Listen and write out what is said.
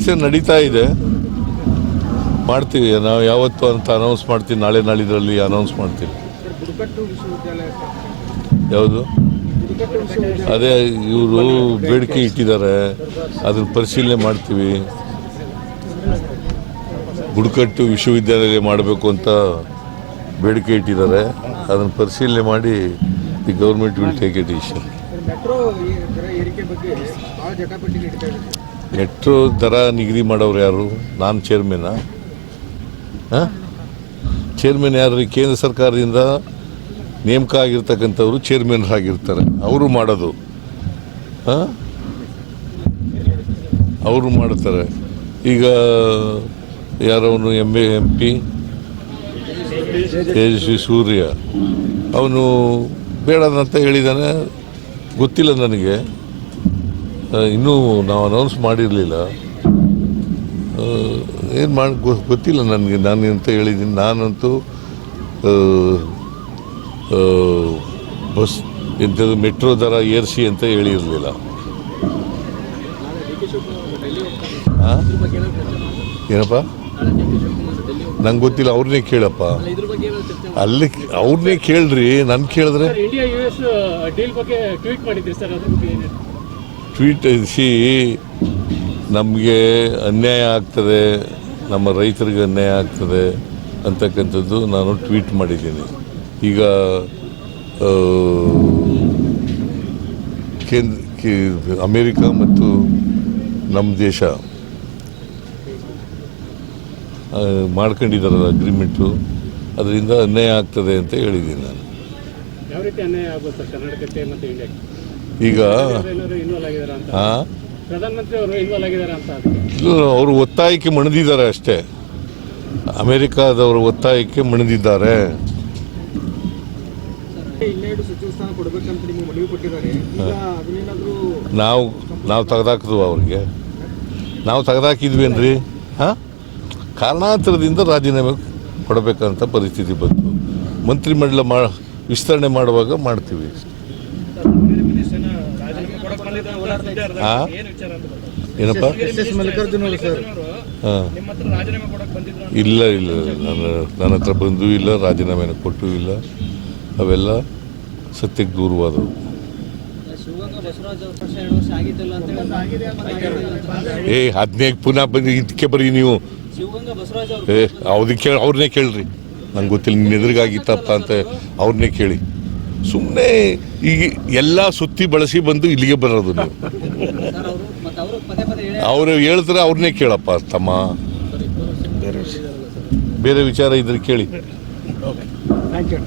ಕೆಲಸ ನಡೀತಾ ಇದೆ, ಮಾಡ್ತೀವಿ ನಾವು ಯಾವತ್ತು ಅಂತ ಅನೌನ್ಸ್ ಮಾಡ್ತೀವಿ. ನಾಳೆ ನಾಳಿದ್ರಲ್ಲಿ ಅನೌನ್ಸ್ ಮಾಡ್ತೀವಿ. ಯಾವುದು? ಅದೇ ಇವರು ಬೇಡಿಕೆ ಇಟ್ಟಿದ್ದಾರೆ, ಅದನ್ನು ಪರಿಶೀಲನೆ ಮಾಡ್ತೀವಿ. ಬುಡಕಟ್ಟು ವಿಶ್ವವಿದ್ಯಾಲಯ ಮಾಡಬೇಕು ಅಂತ ಬೇಡಿಕೆ ಇಟ್ಟಿದ್ದಾರೆ, ಅದನ್ನು ಪರಿಶೀಲನೆ ಮಾಡಿ the government will take A decision. Metro ದರ ನಿಗದಿ ಮಾಡೋರು ಯಾರು? ನಾನು ಚೇರ್ಮನ್ನ. ಚೇರ್ಮನ್ ಯಾರು? ಕೇಂದ್ರ ಸರ್ಕಾರದಿಂದ ನೇಮಕ ಆಗಿರ್ತಕ್ಕಂಥವ್ರು ಚೇರ್ಮನ್ರಾಗಿರ್ತಾರೆ, ಅವರು ಮಾಡೋದು. ಅವರು ಮಾಡ್ತಾರೆ. ಈಗ ಯಾರವನು MP ತೇಜಸ್ವಿ ಸೂರ್ಯ, ಅವನು ಬೇಡದಂತ ಹೇಳಿದ್ದಾನೆ. ಗೊತ್ತಿಲ್ಲ ನನಗೆ, ಇನ್ನೂ ನಾವು ಅನೌನ್ಸ್ ಮಾಡಿರಲಿಲ್ಲ. ಏನು ಮಾಡಿ ಗೊತ್ತಿಲ್ಲ ನನಗೆ. ನಾನು ಅಂತ ಹೇಳಿದ್ದೀನಿ, ನಾನಂತೂ ಬಸ್ ಎಂಥದ್ದು ಮೆಟ್ರೋ ದರ ಏರಿಸಿ ಅಂತ ಹೇಳಿರಲಿಲ್ಲ. ಏನಪ್ಪ ನಂಗೆ ಗೊತ್ತಿಲ್ಲ, ಅವ್ರನ್ನೇ ಕೇಳಪ್ಪ. ಅಲ್ಲಿ ಅವ್ರನ್ನೇ ಕೇಳ್ರಿ, ನನ್ನ ಕೇಳಿದ್ರೆ ಟ್ವೀಟ್ ನಮಗೆ ಅನ್ಯಾಯ ಆಗ್ತದೆ, ನಮ್ಮ ರೈತರಿಗೆ ಅನ್ಯಾಯ ಆಗ್ತದೆ ಅಂತಕ್ಕಂಥದ್ದು ನಾನು ಟ್ವೀಟ್ ಮಾಡಿದ್ದೀನಿ. ಈಗ ಅಮೇರಿಕಾ ಮತ್ತು ನಮ್ಮ ದೇಶ ಮಾಡ್ಕೊಂಡಿದ್ದಾರಲ್ಲ ಅಗ್ರಿಮೆಂಟು, ಅದರಿಂದ ಅನ್ಯಾಯ ಆಗ್ತದೆ ಅಂತ ಹೇಳಿದ್ದೀನಿ ನಾನು. ಯಾವ ರೀತಿ ಅನ್ಯಾಯ ಆಗುತ್ತೆ ಸರ್ ಕರ್ನಾಟಕಕ್ಕೆ ಮತ್ತು ಇಂಡಿಯಾಕ್ಕೆ? ಈಗ ಪ್ರಧಾನಮಂತ್ರಿ ಅವರು ಇನ್ವಾಲ್ವ್ ಆಗಿದ್ದಾರೆ ಅಂತ ಅವರು ಒತ್ತಾಯಕ್ಕೆ ಮಣಿದಿದ್ದಾರೆ ಅಷ್ಟೇ. ಅಮೆರಿಕಾದವರ ಒತ್ತಾಯಕ್ಕೆ ಮಣಿದಿದ್ದಾರೆ. ನಾವು ತೆಗೆದಾಕಿದ್ವು ಅವ್ರಿಗೆ, ನಾವು ತೆಗೆದಾಕಿದ್ವೇನ್ರಿ? ಕಾರಣಾಂತರದಿಂದ ರಾಜೀನಾಮೆ ಕೊಡಬೇಕಂತ ಪರಿಸ್ಥಿತಿ ಬಂತು. ಮಂತ್ರಿಮಂಡಲ ವಿಸ್ತರಣೆ ಮಾಡುವಾಗ ಮಾಡ್ತೀವಿ. ಏನಪ್ಪ? ಇಲ್ಲ ನನ್ನ ಹತ್ರ ಬಂದೂ ಇಲ್ಲ, ರಾಜೀನಾಮೆನ ಕೊಟ್ಟೂ ಇಲ್ಲ. ಅವೆಲ್ಲ ಸತ್ಯಕ್ಕೆ ದೂರವಾದವು. ಅದನ್ನೇ ಪುನಃ ಬಂದು ಇದಕ್ಕೆ ಬರೀ ನೀವು ಅವ್ರಿಗೆ ಅವ್ರನ್ನೇ ಕೇಳ್ರಿ. ನಂಗೆ ಗೊತ್ತಿಲ್ಲ, ನಿನ್ನ ಎದುರಿಗಾಗಿತ್ತಪ್ಪ ಅಂತ ಅವ್ರನ್ನೇ ಕೇಳಿ. ಸುಮ್ಮನೆ ಈಗ ಎಲ್ಲ ಸುತ್ತಿ ಬಳಸಿ ಬಂದು ಇಲ್ಲಿಗೆ ಬರೋದು ನೀವು. ಅವರು ಹೇಳ್ತಾರೆ, ಅವ್ರನ್ನೇ ಕೇಳಪ್ಪ ತಮ್ಮ. ಬೇರೆ ವಿಚಾರ ಇದ್ರೆ ಕೇಳಿ. Thank you.